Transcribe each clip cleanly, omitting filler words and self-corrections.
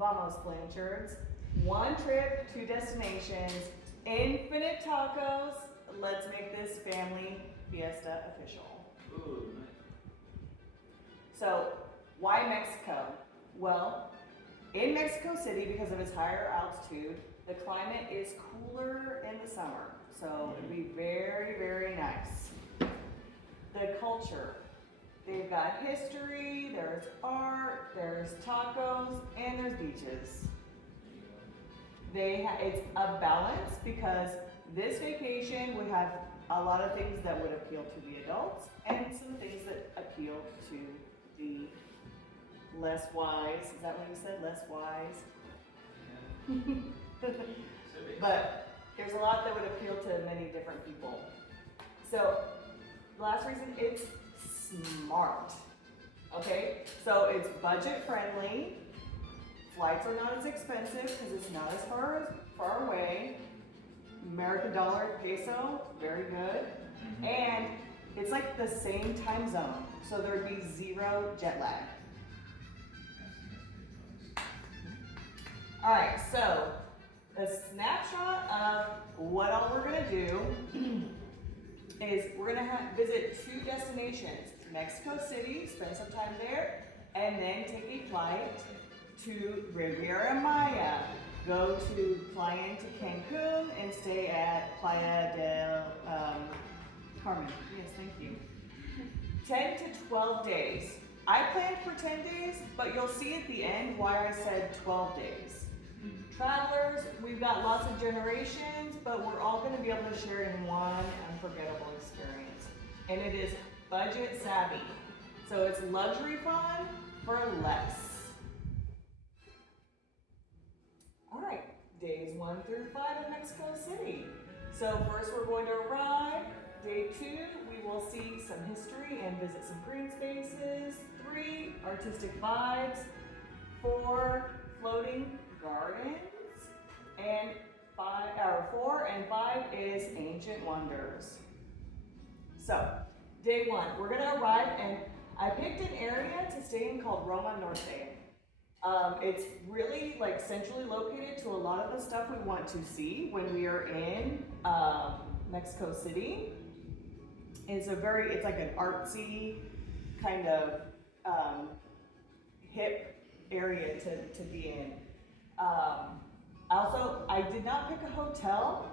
Vamos Blanchards. One trip, two destinations, infinite tacos. Let's make this family fiesta official. Ooh, nice. So, why Mexico? Well, in Mexico City, because of its higher altitude, the climate is cooler in the summer. So, it'd be very, very nice. The culture. They've got history, there's art, there's tacos, and there's beaches. It's a balance because this vacation would have a lot of things that would appeal to the adults and some things that appeal to the less wise. Is that what you said? Less wise? Yeah. But there's a lot that would appeal to many different people. So, the last reason, it's smart. Okay? So, it's budget friendly. Flights are not as expensive because it's not as far away. American dollar, peso, very good. And it's like the same time zone, so there'd be zero jet lag. All right, so a snapshot of what all we're gonna do is we're gonna visit two destinations, Mexico City, spend some time there, and then take a flight to Riviera Maya. Go to fly into Cancun and stay at Playa del Carmen. Yes, thank you. 10 to 12 days. I planned for 10 days, but you'll see at the end why I said 12 days. Travelers, we've got lots of generations, but we're all going to be able to share in one unforgettable experience. And it is budget savvy. So it's luxury fun for less. All right, days 1 through 5 in Mexico City. So first we're going to arrive. Day 2, we will see some history and visit some green spaces. 3, artistic vibes. 4, floating gardens. And 4 and 5 is ancient wonders. So, day 1, we're gonna arrive and I picked an area to stay in called Roma Norte. It's really like centrally located to a lot of the stuff we want to see when we are in Mexico City. It's like an artsy kind of hip area to be in. Also, I did not pick a hotel,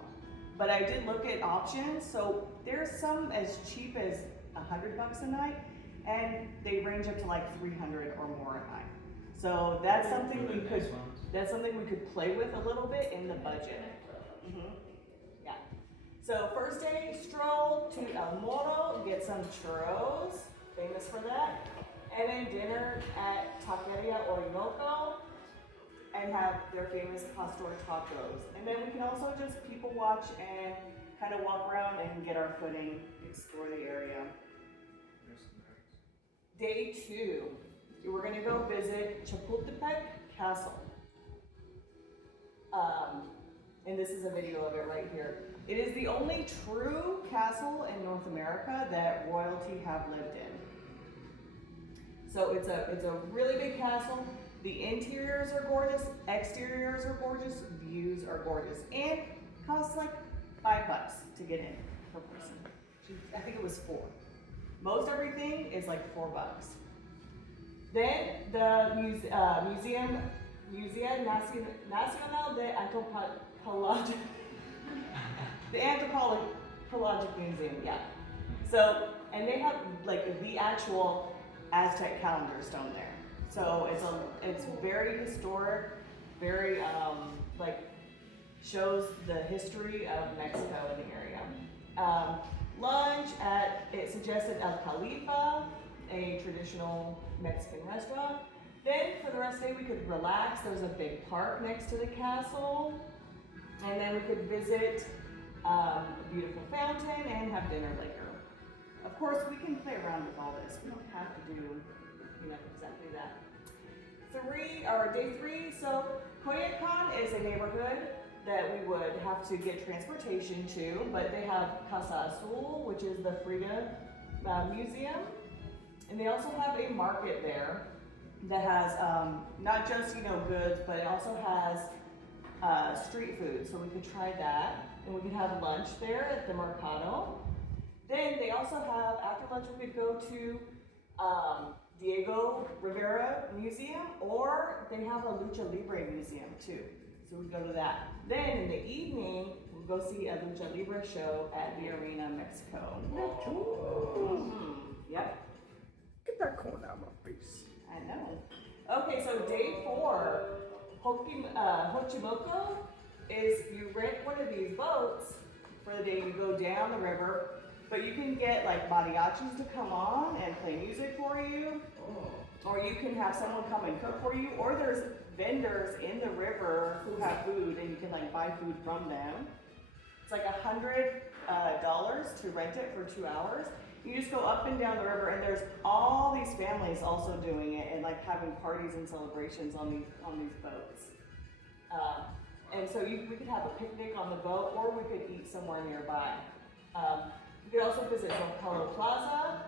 but I did look at options. So there's some as cheap as $100 a night, and they range up to like $300 or more a night. So that's something we could play with a little bit in the budget. Yeah. So first day, stroll to El Moro, get some churros, famous for that, and then dinner at Taqueria Orinoco, and have their famous pastor tacos. And then we can also just people watch and kind of walk around and get our footing, explore the area. Day 2, we're gonna go visit Chapultepec Castle. And this is a video of it right here. It is the only true castle in North America that royalty have lived in. So it's a really big castle. The interiors are gorgeous, exteriors are gorgeous, views are gorgeous, and costs like $5 to get in per person. I think it was 4. Most everything is like $4. Then the Museum Nacional de Antropologia, the Anthropologic Museum, yeah. So, and they have like the actual Aztec calendar stone there. So it's very historic, very shows the history of Mexico in the area. Lunch it suggested El Califa, a traditional Mexican restaurant. Then for the rest of the day we could relax. There's a big park next to the castle. And then we could visit a beautiful fountain and have dinner later. Of course, we can play around with all this. We don't have to do exactly that. Day 3, so Coyoacan is a neighborhood that we would have to get transportation to, but they have Casa Azul, which is the Frida Museum, and they also have a market there. that has not just, goods, but it also has street food. So we could try that, and we could have lunch there at the Mercado. Then they also have, after lunch, we could go to Diego Rivera Museum, or they have a Lucha Libre Museum too. So we go to that. Then in the evening, we'll go see a Lucha Libre show at the Arena, Mexico. Yep. Get that corn out of my face. I know. Okay, so day 4, Hochimilco is you rent one of these boats for the day you go down the river, but you can get like mariachis to come on and play music for you, or you can have someone come and cook for you, or there's vendors in the river who have food and you can like buy food from them. It's like $100 to rent it for 2 hours. You just go up and down the river, and there's all these families also doing it and like having parties and celebrations on these boats. And so we could have a picnic on the boat, or we could eat somewhere nearby. You could also visit Sao Paulo Plaza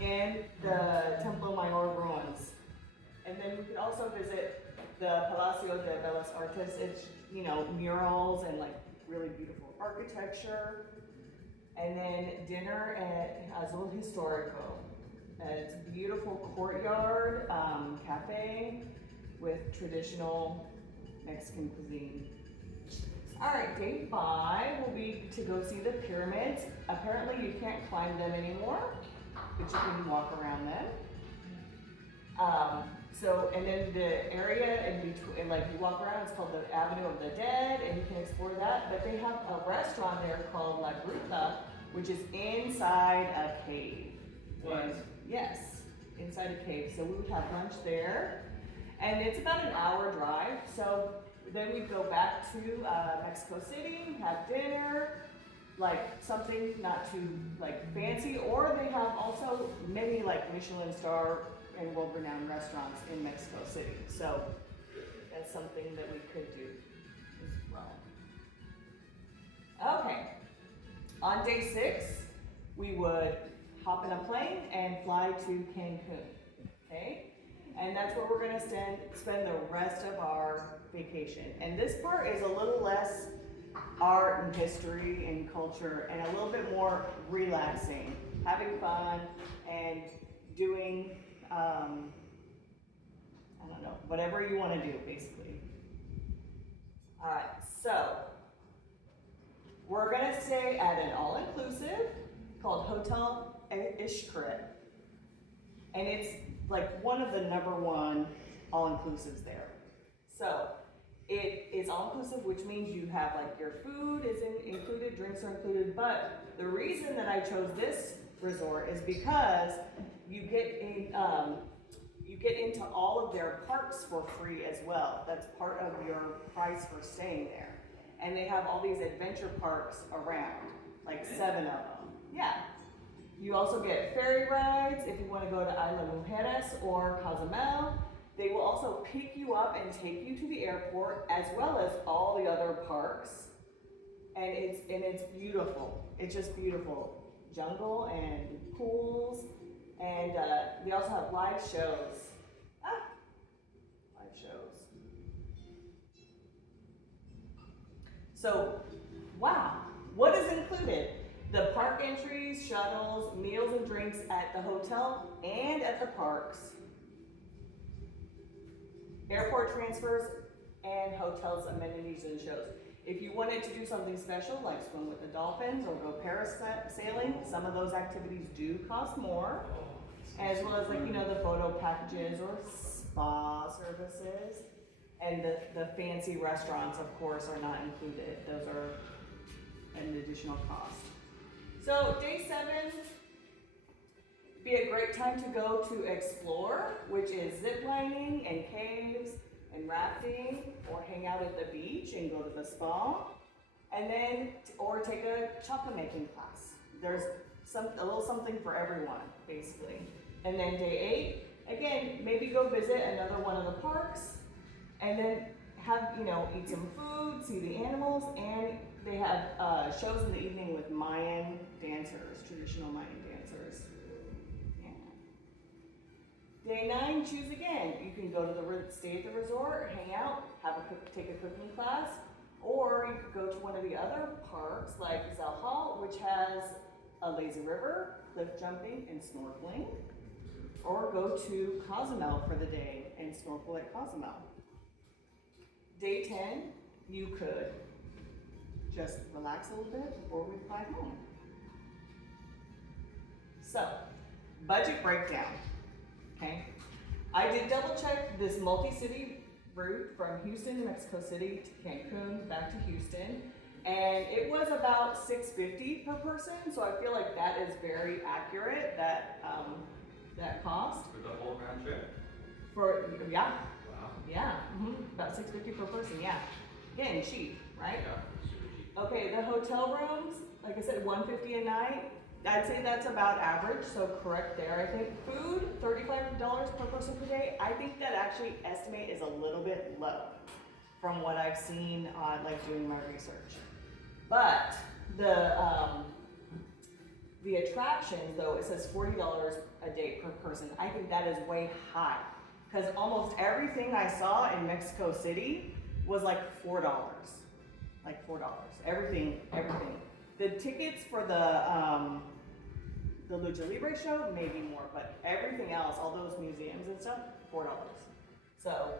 and the Templo Mayor ruins. And then we could also visit the Palacio de Bellas Artes. It's, murals and like really beautiful architecture. And then dinner at Azul Historico. It's a beautiful courtyard cafe with traditional Mexican cuisine. All right, day 5 will be to go see the pyramids. Apparently you can't climb them anymore, but you can walk around them. And then the area in between, like you walk around, it's called the Avenue of the Dead, and you can explore that. But they have a restaurant there called La Gruta, which is inside a cave. What? Yes, inside a cave. So we would have lunch there, and it's about an hour drive. So then we'd go back to Mexico City, have dinner, like something not too like fancy, or they have also many like Michelin star and world-renowned restaurants in Mexico City. So that's something that we could do as well. Okay, on day 6, we would hop in a plane and fly to Cancun, okay? And that's where we're gonna spend the rest of our vacation. And this part is a little less art and history and culture, and a little bit more relaxing, having fun and doing, I don't know, whatever you wanna do, basically. All right, so we're gonna stay at an all-inclusive called Hotel Ishkret. And it's like one of the #1 all-inclusives there. So it is all-inclusive, which means you have like your food is included, drinks are included, but the reason that I chose this resort is because you get into all of their parks for free as well. That's part of your price for staying there. And they have all these adventure parks around, like 7 of them. Yeah. You also get ferry rides if you want to go to Isla Mujeres or Cozumel. They will also pick you up and take you to the airport, as well as all the other parks. And it's beautiful. It's just beautiful. Jungle and pools. And they also have live shows. Live shows. So, wow, what is included? The park entries, shuttles, meals and drinks at the hotel and at the parks, airport transfers, and hotels, amenities, and shows. If you wanted to do something special, like swim with the dolphins or go parasailing, some of those activities do cost more, as well as like, the photo packages or spa services. And the fancy restaurants, of course, are not included. Those are an additional cost. So day 7, be a great time to go to explore, which is zip lining and caves and rafting, or hang out at the beach and go to the spa, and then, or take a chocolate making class. There's a little something for everyone, basically. And then day 8, again, maybe go visit another one of the parks, and then have, eat some food, see the animals, and they have shows in the evening with Mayan dancers, traditional Mayan dancers. Yeah. Day 9, choose again. You can go to stay at the resort, hang out, take a cooking class, or you could go to one of the other parks like Zalhal, which has a lazy river, cliff jumping, and snorkeling. Or go to Cozumel for the day and snorkel at Cozumel. Day 10, you could just relax a little bit before we fly home. So, budget breakdown, okay? I did double check this multi-city route from Houston, Mexico City to Cancun, back to Houston, and it was about $650 per person, so I feel like that is very accurate, that cost. For the whole round trip? Yeah. Wow. Yeah, about $650 per person, yeah. Again, cheap, right? Yeah, super cheap. Okay, the hotel rooms, like I said, $150 a night. I'd say that's about average, so correct there. I think food, $35 per person per day. I think that actually estimate is a little bit low from what I've seen on like doing my research. But the attractions though, it says $40 a day per person. I think that is way high because almost everything I saw in Mexico City was like $4. Like $4. Everything. The tickets for the Lucha Libre show, maybe more, but everything else, all those museums and stuff, $4. So,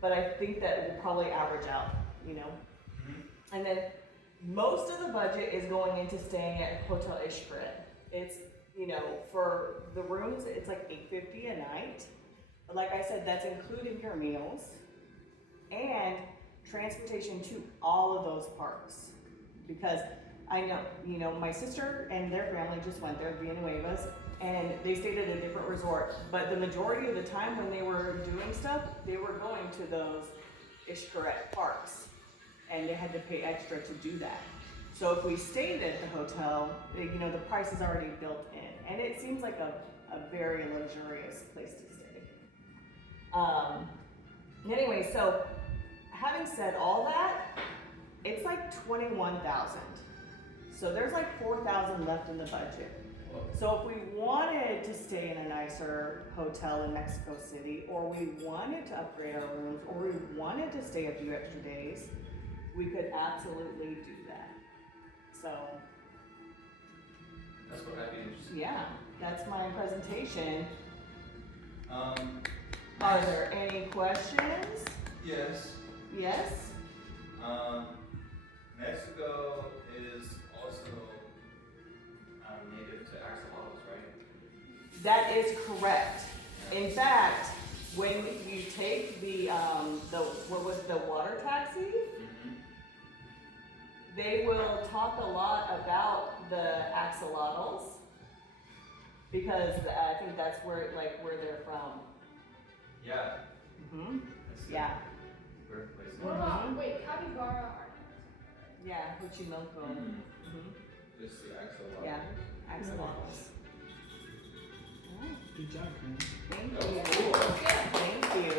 but I think that it will probably average out, you know? And then most of the budget is going into staying at Hotel Ishkaret. It's, you know, for the rooms, it's like $850 a night. But like I said, that's including your meals and transportation to all of those parks. Because I know, you know, my sister and their family just went there, Villanuevas, and they stayed at a different resort. But the majority of the time when they were doing stuff, they were going to those Ishkaret parks, and they had to pay extra to do that. So if we stayed at the hotel, you know, the price is already built in, and it seems like a very luxurious place to stay. Anyway, so having said all that, it's like $21,000. So there's like $4,000 left in the budget. So if we wanted to stay in a nicer hotel in Mexico City, or we wanted to upgrade our rooms, or we wanted to stay a few extra days, we could absolutely do that. So That's what I'd be interested in. yeah, that's my presentation. Are there any questions? Yes. Yes? Mexico is also native to axolotls, right? That is correct. In fact, when you take the what was the water taxi, they will talk a lot about the axolotls because I think that's where they're from. Yeah. That's the Yeah. birthplace. What about, wait, capybara are Yeah, Huachimilco. Just the axolotl. Yeah, axolotls. Good job, man. Thank That you. was cool. Thank you.